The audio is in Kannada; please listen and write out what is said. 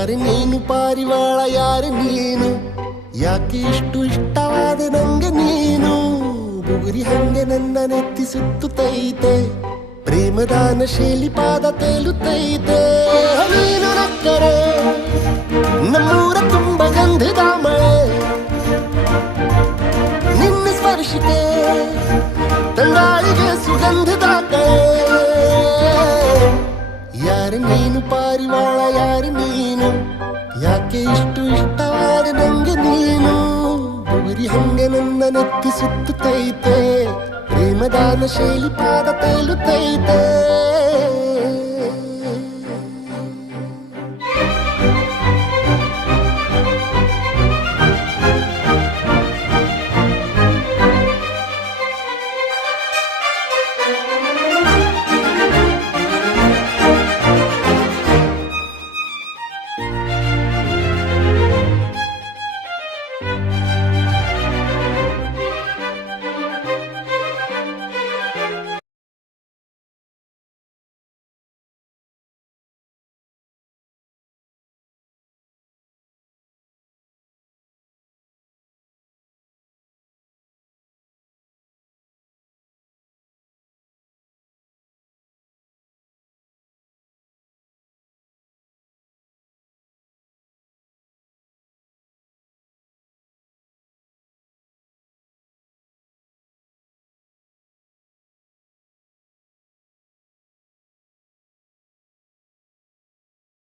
ಯಾರು ನೀನು ಪಾರಿವಾಳ, ಯಾರು ನೀನು, ಯಾಕೆ ಇಷ್ಟು ಇಷ್ಟವಾದ ನಂಗೆ ನೀನು. ಬುಗುರಿ ಹಂಗೆ ನನ್ನ ನೆತ್ತಿ ಸುತ್ತುತ್ತೈತೆ, ಪ್ರೇಮದಾನ ಶೈಲಿ ಪಾದ ತೇಲುತ್ತೈತೆ. ನೀನು ನಕ್ಕರೆ ನಮ್ಮೂರ ತುಂಬ ಗಂಧದ ಮಳೆ, ನಿನ್ನ ಸ್ಪರ್ಶಿಕೆ ತಂಗಾಳಿಗೆ ಸುಗಂಧದ ಕಳೆ. ಯಾರು ನೀನು ಪಾರಿವಾಳ, ಯಾರು ನೀನು, ಯಾಕೆ ಇಷ್ಟು ಇಷ್ಟವಾದ ನಂಗೆ ನೀನು. ಬುಗುರಿ ಹಂಗೆ ನನ್ನ ನೆತ್ತಿ ಸುತ್ತುತ್ತೈತೆ, ಪ್ರೇಮದಾನ ಶೈಲಿ ಪಾದ ತೇಲುತ್ತೈತೆ.